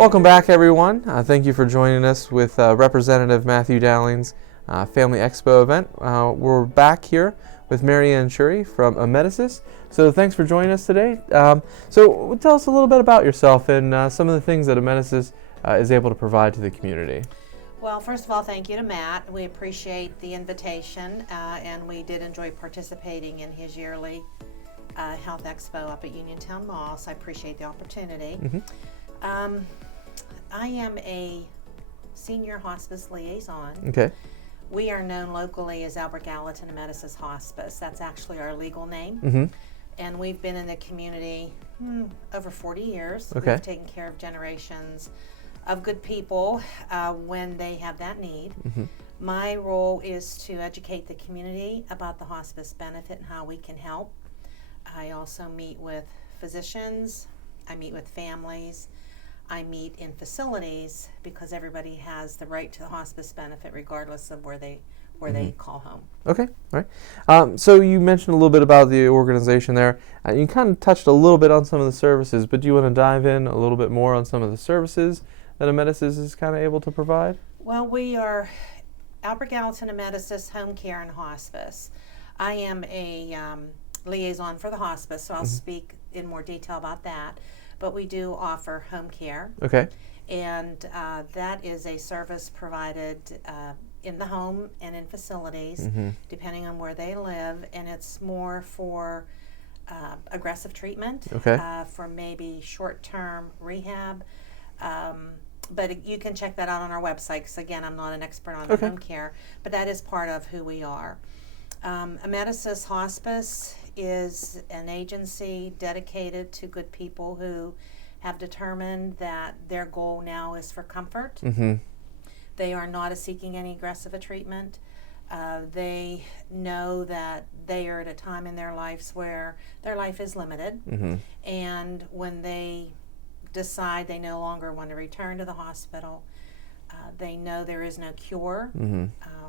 Welcome back, everyone. Thank you for joining us with Representative Matthew Dowling's Family Expo event. We're back here with Mary Ann Shuri from Amedisys. So thanks for joining us today. So tell us a little bit about yourself and some of the things that Amedisys is able to provide to the community. Well, first of all, thank you to Matt. We appreciate the invitation, and we did enjoy participating in his yearly Health Expo up at Uniontown Mall, so I appreciate the opportunity. I am a senior hospice liaison. Okay. We are known locally as Albert Gallatin Amedisys Hospice. That's actually our legal name. And we've been in the community over 40 years. Okay. We've taken care of generations of good people when they have that need. My role is to educate the community about the hospice benefit and how we can help. I also meet with physicians, I meet with families, I meet in facilities because everybody has the right to the hospice benefit regardless of where they call home. Okay, all right. So you mentioned a little bit about the organization there. You kind of touched a little bit on some of the services, but do you want to dive in a little bit more on some of the services that Amedisys is kind of able to provide? Well, we are Albert Gallatin Amedisys Home Care and Hospice. I am a liaison for the hospice, so I'll speak in more detail about that. But we do offer home care. Okay. And that is a service provided in the home and in facilities, depending on where they live. And it's more for aggressive treatment, for maybe short-term rehab. But you can check that out on our website, because again, I'm not an expert on home care, but that is part of who we are. Amedisys Hospice is an agency dedicated to good people who have determined that their goal now is for comfort. They are not seeking any aggressive treatment. They know that they are at a time in their lives where their life is limited, and when they decide they no longer want to return to the hospital, they know there is no cure.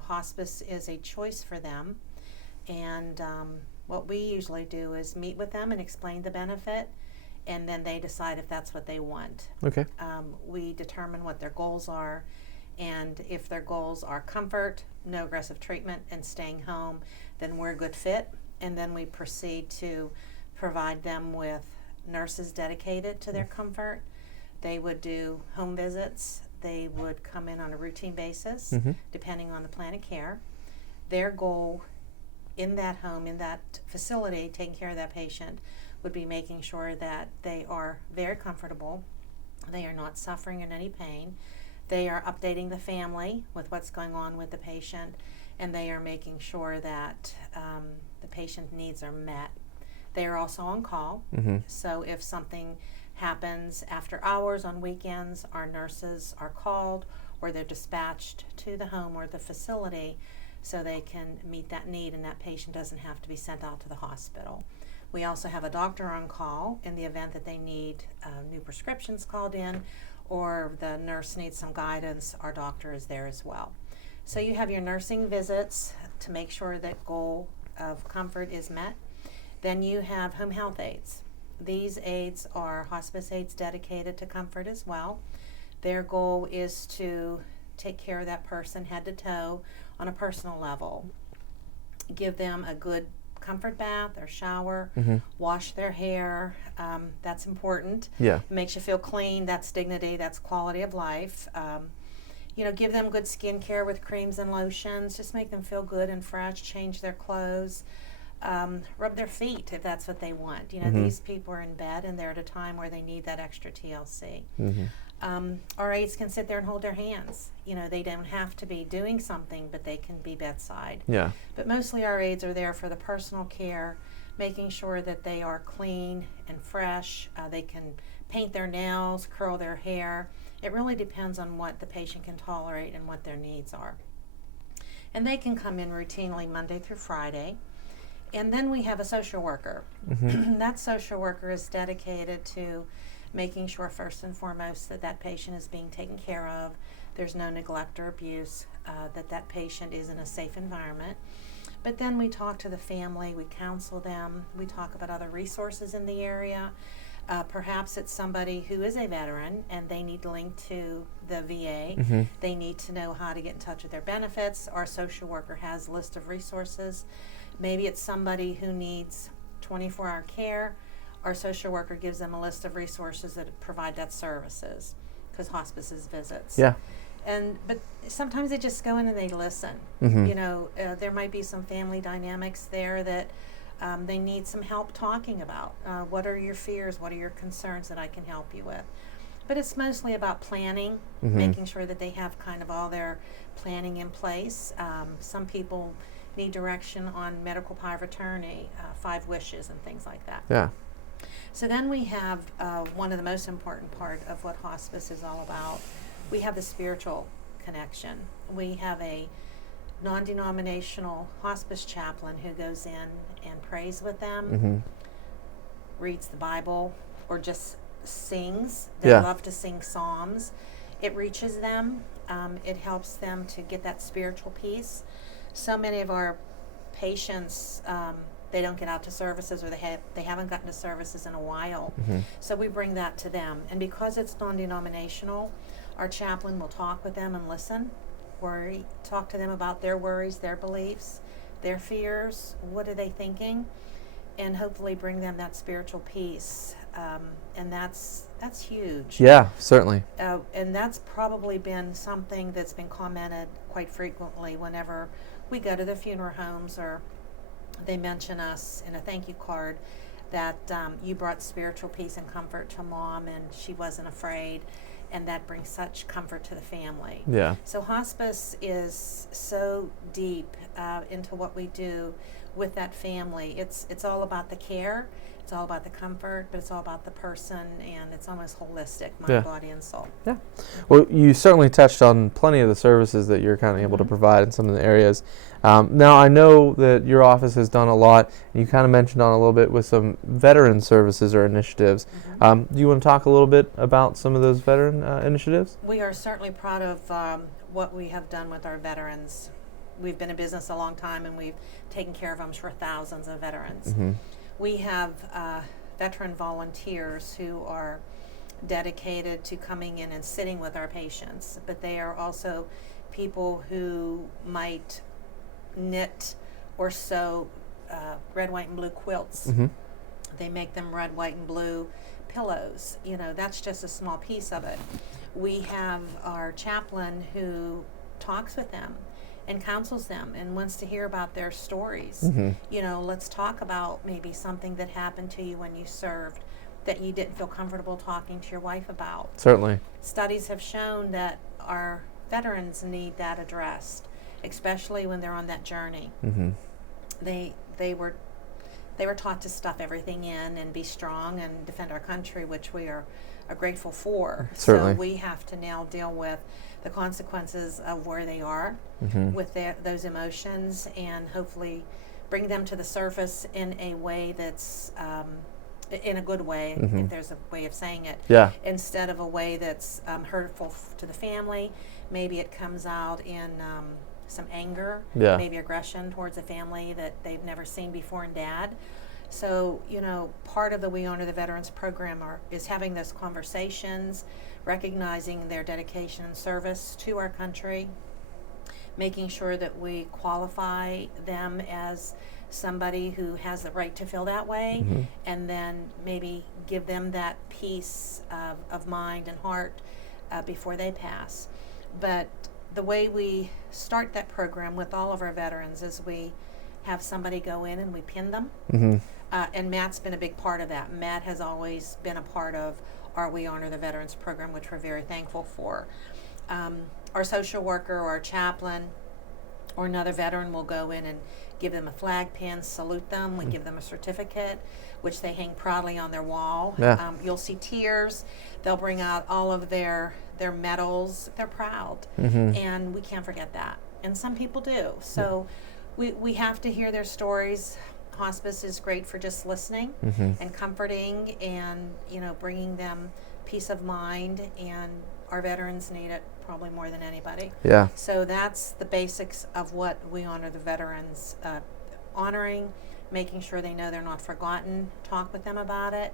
Hospice is a choice for them, and what we usually do is meet with them and explain the benefit, and then they decide if that's what they want. Okay. We determine what their goals are, and if their goals are comfort, no aggressive treatment, and staying home, then we're a good fit, and then we proceed to provide them with nurses dedicated to their comfort. They would do home visits. They would come in on a routine basis, depending on the plan of care. Their goal in that home, in that facility, taking care of that patient, would be making sure that they are very comfortable, they are not suffering in any pain, they are updating the family with what's going on with the patient, and they are making sure that the patient needs are met. They are also on call, so if something happens after hours on weekends, our nurses are called or they're dispatched to the home or the facility so they can meet that need and that patient doesn't have to be sent out to the hospital. We also have a doctor on call in the event that they need new prescriptions called in or the nurse needs some guidance. Our doctor is there as well. So you have your nursing visits to make sure that goal of comfort is met. Then you have home health aides. These aides are hospice aides dedicated to comfort as well. Their goal is to take care of that person head to toe on a personal level. Give them a good comfort bath or shower, wash their hair. That's important. Yeah. It makes you feel clean. That's dignity. That's quality of life. Give them good skin care with creams and lotions. Just make them feel good and fresh. Change their clothes. Rub their feet if that's what they want. These people are in bed and they're at a time where they need that extra TLC. Our aides can sit there and hold their hands. They don't have to be doing something, but they can be bedside. Yeah. But mostly our aides are there for the personal care, making sure that they are clean and fresh. They can paint their nails, curl their hair. It really depends on what the patient can tolerate and what their needs are. And they can come in routinely Monday through Friday. And then we have a social worker. That social worker is dedicated to making sure first and foremost that that patient is being taken care of, there's no neglect or abuse, that patient is in a safe environment. But then we talk to the family, we counsel them, we talk about other resources in the area. Perhaps it's somebody who is a veteran and they need to link to the VA. Mm-hmm. They need to know how to get in touch with their benefits. Our social worker has a list of resources. Maybe it's somebody who needs 24-hour care. Our social worker gives them a list of resources that provide that services, because hospice is visits. Yeah. But sometimes they just go in and they listen. Mm-hmm. You know, there might be some family dynamics there that they need some help talking about. What are your fears? What are your concerns that I can help you with? But it's mostly about planning, Mm-hmm. making sure that they have kind of all their planning in place. Some people need direction on medical power of attorney, 5 wishes, and things like that. Yeah. So then we have one of the most important part of what hospice is all about. We have the spiritual connection. We have a non-denominational hospice chaplain who goes in and prays with them, Mm-hmm. reads the Bible, or just sings. They Yeah. love to sing psalms. It reaches them. It helps them to get that spiritual peace. So many of our patients, they don't get out to services, or they haven't gotten to services in a while. Mm-hmm. So we bring that to them. And because it's non-denominational, our chaplain will talk with them and listen, talk to them about their worries, their beliefs, their fears, what are they thinking, and hopefully bring them that spiritual peace. And that's huge. Yeah, certainly. And that's probably been something that's been commented quite frequently whenever we go to the funeral homes, or they mention us in a thank you card that you brought spiritual peace and comfort to Mom, and she wasn't afraid, and that brings such comfort to the family. Yeah. So hospice is so deep into what we do with that family. It's all about the care, it's all about the comfort, but it's all about the person, and it's almost holistic, mind, Yeah. body, and soul. Yeah. Well, you certainly touched on plenty of the services that you're kind of able to Mhm. provide in some of the areas. Now, I know that your office has done a lot, and you kind of mentioned on a little bit with some veteran services or initiatives. Mhm. Do you want to talk a little bit about some of those veteran initiatives? We are certainly proud of what we have done with our veterans. We've been in business a long time, and we've taken care of, I'm sure, thousands of veterans. Mm-hmm. We have veteran volunteers who are dedicated to coming in and sitting with our patients, but they are also people who might knit or sew red, white, and blue quilts. Mm-hmm. They make them red, white, and blue pillows. You know, that's just a small piece of it. We have our chaplain who talks with them and counsels them and wants to hear about their stories. Mm-hmm. You know, let's talk about maybe something that happened to you when you served that you didn't feel comfortable talking to your wife about. Certainly. Studies have shown that our veterans need that addressed, especially when they're on that journey. Mm-hmm. They were taught to stuff everything in and be strong and defend our country, which we are grateful for. Certainly. So we have to now deal with the consequences of where they are Mm-hmm. with those emotions, and hopefully bring them to the surface in a way that's in a good way, Mm-hmm. if there's a way of saying it, Yeah. instead of a way that's hurtful to the family. Maybe it comes out in some anger, Yeah. maybe aggression towards a family that they've never seen before in Dad. So, you know, part of the We Honor the Veterans program is having those conversations, recognizing their dedication and service to our country, making sure that we qualify them as somebody who has the right to feel that way, Mm-hmm. and then maybe give them that peace of mind and heart before they pass. But the way we start that program with all of our veterans is we have somebody go in and we pin them. Mm-hmm. And Matt's been a big part of that. Matt has always been a part of our We Honor the Veterans program, which we're very thankful for. Our social worker or our chaplain or another veteran will go in and give them a flag pin, salute them. We give them a certificate, which they hang proudly on their wall. Yeah. You'll see tears. They'll bring out all of their medals. They're proud. Mm-hmm. And we can't forget that. And some people do. So we have to hear their stories. Hospice is great for just listening Mm-hmm. and comforting and, you know, bringing them peace of mind, and our veterans need it probably more than anybody. Yeah. So that's the basics of what We Honor the Veterans, honoring, making sure they know they're not forgotten, talk with them about it,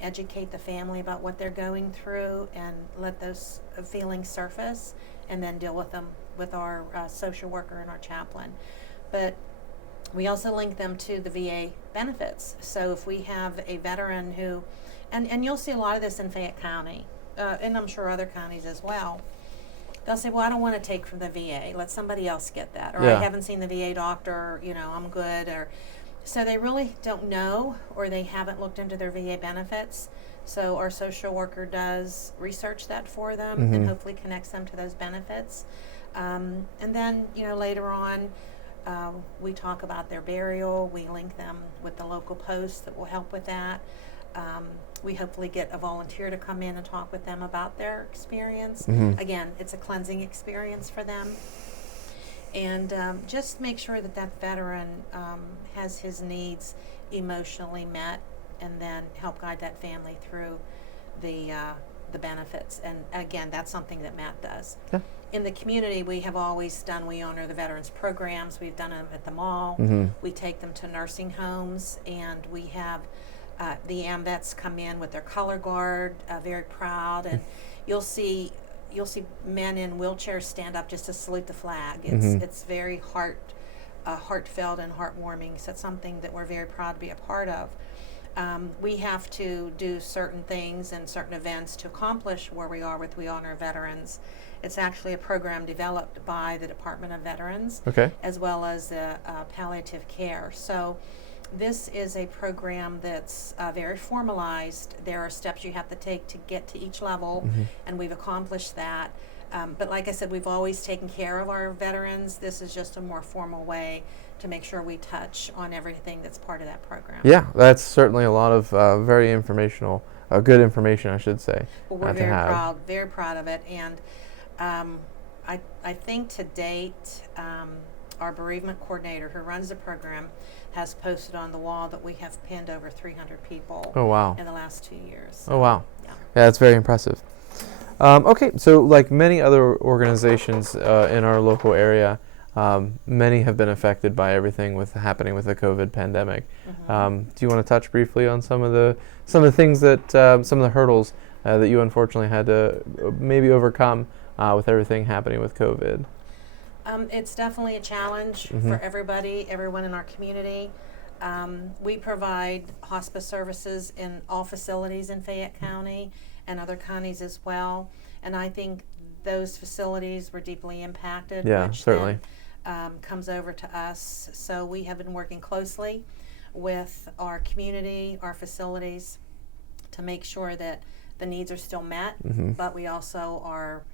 educate the family about what they're going through and let those feelings surface, and then deal with them with our social worker and our chaplain. But we also link them to the VA benefits. So if we have a veteran who, and you'll see a lot of this in Fayette County, and I'm sure other counties as well, they'll say, well, I don't want to take from the VA. Let somebody else get that. Or Yeah. I haven't seen the VA doctor, I'm good. Or so they really don't know, or they haven't looked into their VA benefits. So our social worker does research that for them and hopefully connects them to those benefits. And then, later on, we talk about their burial. We link them with the local post that will help with that. We hopefully get a volunteer to come in and talk with them about their experience. Again, it's a cleansing experience for them. And just make sure that that veteran has his needs emotionally met, and then help guide that family through the benefits. And again, that's something that Matt does. Yeah. In the community, we have always done, we honor the veterans programs. We've done them at the mall. We take them to nursing homes, and we have the AMVETs come in with their color guard, very proud, and you'll see men in wheelchairs stand up just to salute the flag. It's very heartfelt and heartwarming. So it's something that we're very proud to be a part of. We have to do certain things and certain events to accomplish where we are with We Honor Veterans. It's actually a program developed by the Department of Veterans, as well as the palliative care. So this is a program that's very formalized. There are steps you have to take to get to each level, and we've accomplished that. But like I said, we've always taken care of our veterans. This is just a more formal way to make sure we touch on everything that's part of that program. Yeah, that's certainly a lot of very informational, good information, I should say. Well, we're very proud of it. And I think to date, our bereavement coordinator who runs the program has posted on the wall that we have pinned over 300 people in the last 2 years. So, oh, wow. Yeah, that's very impressive. Okay, so like many other organizations in our local area, many have been affected by everything happening with the COVID pandemic. Do you want to touch briefly on some of the things that some of the hurdles that you unfortunately had to maybe overcome with everything happening with COVID? It's definitely a challenge for everyone in our community. We provide hospice services in all facilities in Fayette County and other counties as well. And I think those facilities were deeply impacted, which certainly then, comes over to us. So we have been working closely with our community, our facilities, to make sure that the needs are still met, but we also are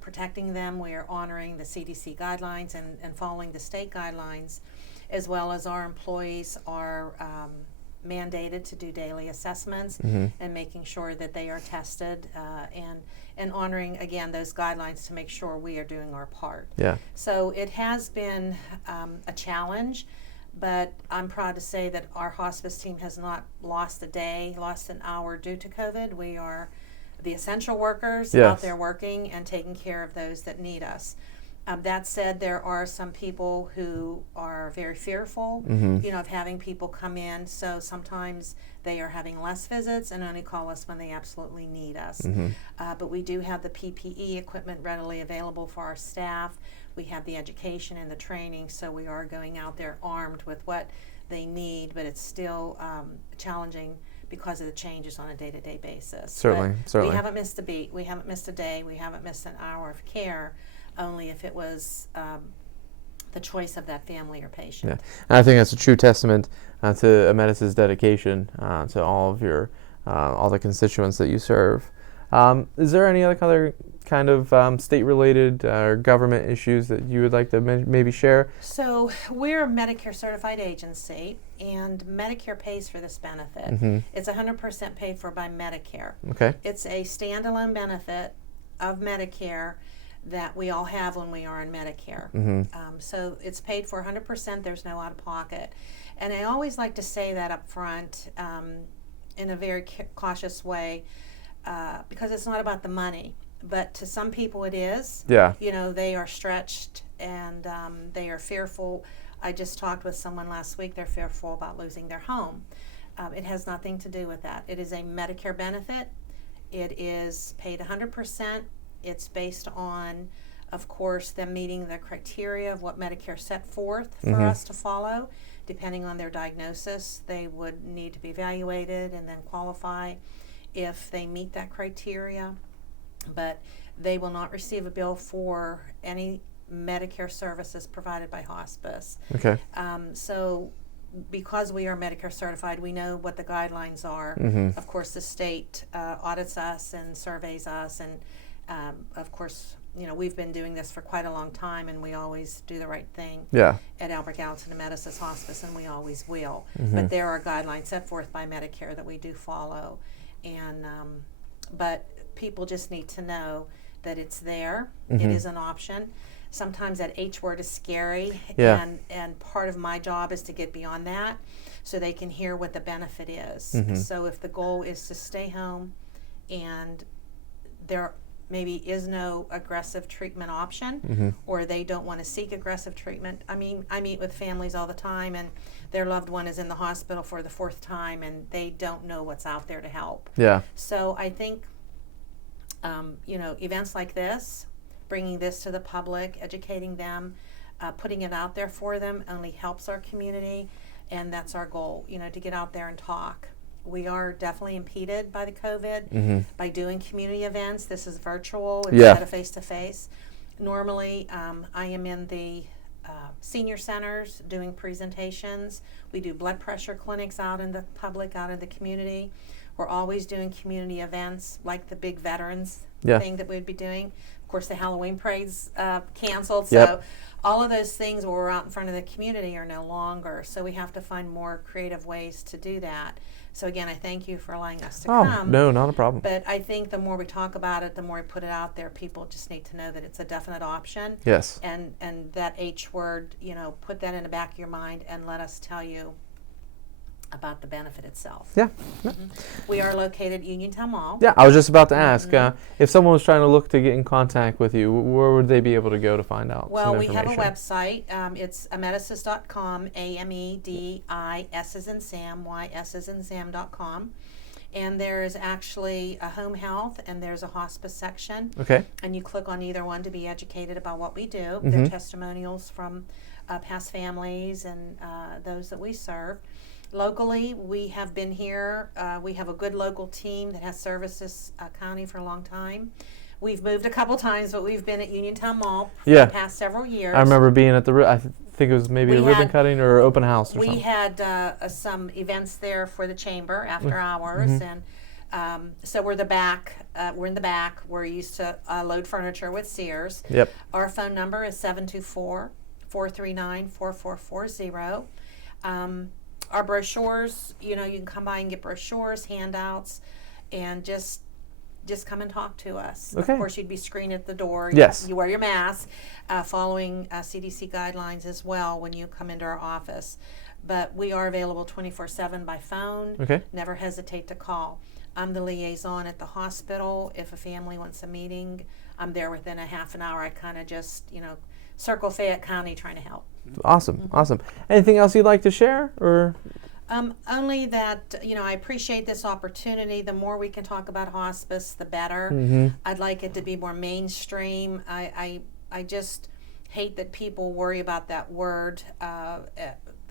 protecting them. We are honoring the CDC guidelines and following the state guidelines, as well as our employees are mandated to do daily assessments and making sure that they are tested and honoring, again, those guidelines to make sure we are doing our part. Yeah. So it has been a challenge, but I'm proud to say that our hospice team has not lost a day, lost an hour due to COVID. We are the essential workers out there working and taking care of those that need us. That said, there are some people who are very fearful, of having people come in. So sometimes they are having less visits and only call us when they absolutely need us. But we do have the PPE equipment readily available for our staff. We have the education and the training, so we are going out there armed with what they need, but it's still challenging because of the changes on a day-to-day basis. Certainly. We haven't missed a beat. We haven't missed a day. We haven't missed an hour of care, only if it was the choice of that family or patient. Yeah, and I think that's a true testament to Amedisys' dedication to all of your all the constituents that you serve. Is there any other kind of state-related or government issues that you would like to maybe share? So we're a Medicare certified agency, and Medicare pays for this benefit. It's 100% paid for by Medicare. Okay. It's a standalone benefit of Medicare that we all have when we are on Medicare. So it's paid for 100%. There's no out-of-pocket. And I always like to say that up front in a very cautious way because it's not about the money. But to some people it is. Yeah. They are stretched and they are fearful. I just talked with someone last week. They're fearful about losing their home. It has nothing to do with that. It is a Medicare benefit. It is paid 100%. It's based on, of course, them meeting the criteria of what Medicare set forth for us to follow. Depending on their diagnosis, they would need to be evaluated and then qualify if they meet that criteria. But they will not receive a bill for any Medicare services provided by hospice. Okay. So because we are Medicare certified, we know what the guidelines are. Of course, the state audits us and surveys us, and of course, we've been doing this for quite a long time, and we always do the right thing at Albert Gallatin Amedisys Hospice, and we always will. But there are guidelines set forth by Medicare that we do follow, and but people just need to know that it's there. It is an option. Sometimes that H word is scary, and part of my job is to get beyond that so they can hear what the benefit is. So if the goal is to stay home and there maybe is no aggressive treatment option, or they don't want to seek aggressive treatment. I mean, I meet with families all the time, and their loved one is in the hospital for the 4th time, and they don't know what's out there to help. So I think, events like this, bringing this to the public, educating them, putting it out there for them only helps our community, and that's our goal, to get out there and talk. We are definitely impeded by the COVID by doing community events. This is virtual instead of face-to-face. Normally, I am in the senior centers doing presentations. We do blood pressure clinics out in the public, out in the community. We're always doing community events like the big veterans thing that we'd be doing. Of course, the Halloween parade's canceled, so all of those things where we're out in front of the community are no longer. So we have to find more creative ways to do that. So again, I thank you for allowing us to come. No, not a problem. But I think the more we talk about it, the more we put it out there, people just need to know that it's a definite option. Yes. And that H word, put that in the back of your mind and let us tell you about the benefit itself. We are located at Uniontown Mall. I was just about to ask, if someone was trying to look to get in contact with you, where would they be able to go to find out Well, some we have a information? website. It's amedisys.com, AMEDIS as in Sam, YS as in Sam.com. And there is actually a home health and there's a hospice section. Okay. And you click on either one to be educated about what we do. They're testimonials from past families and those that we serve. Locally, we have been here. We have a good local team that has serviced this county for a long time. We've moved a couple times, but we've been at Uniontown Mall for the past several years. I remember being at I think it was maybe a ribbon cutting or open house or something. We had some events there for the chamber after hours, and so we're in the back. We're used to load furniture with Sears. Our phone number is 724-439-4440. Our brochures, you can come by and get brochures, handouts, and just come and talk to us. Okay. Of course, you'd be screened at the door. You wear your mask, following CDC guidelines as well when you come into our office. But we are available 24/7 by phone. Okay. Never hesitate to call. I'm the liaison at the hospital. If a family wants a meeting, I'm there within a half an hour. I kind of just, circle Fayette County trying to help. Awesome. Anything else you'd like to share, or? Only that, I appreciate this opportunity. The more we can talk about hospice, the better. I'd like it to be more mainstream. I just hate that people worry about that word.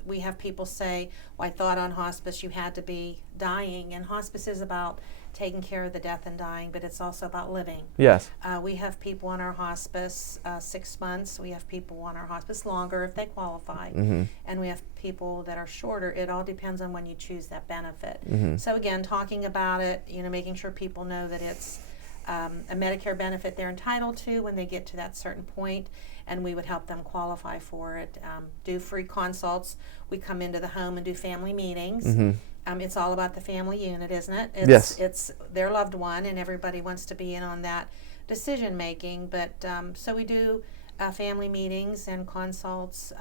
We have people say, well, I thought on hospice you had to be dying, and hospice is about taking care of the death and dying, but it's also about living. Yes. We have people on our hospice 6 months. We have people on our hospice longer if they qualify. And we have people that are shorter. It all depends on when you choose that benefit. So again, talking about it, making sure people know that it's a Medicare benefit they're entitled to when they get to that certain point, and we would help them qualify for it. Do free consults. We come into the home and do family meetings. It's all about the family unit, isn't it? It's their loved one, and everybody wants to be in on that decision making. But so we do family meetings and consults,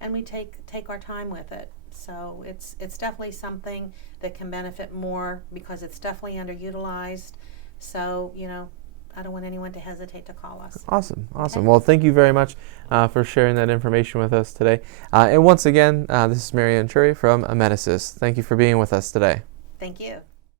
and we take our time with it. So it's definitely something that can benefit more because it's definitely underutilized. So I don't want anyone to hesitate to call us. Awesome. Okay. Well, thank you very much for sharing that information with us today. And once again, this is Mary Ann Chury from Amedisys. Thank you for being with us today. Thank you.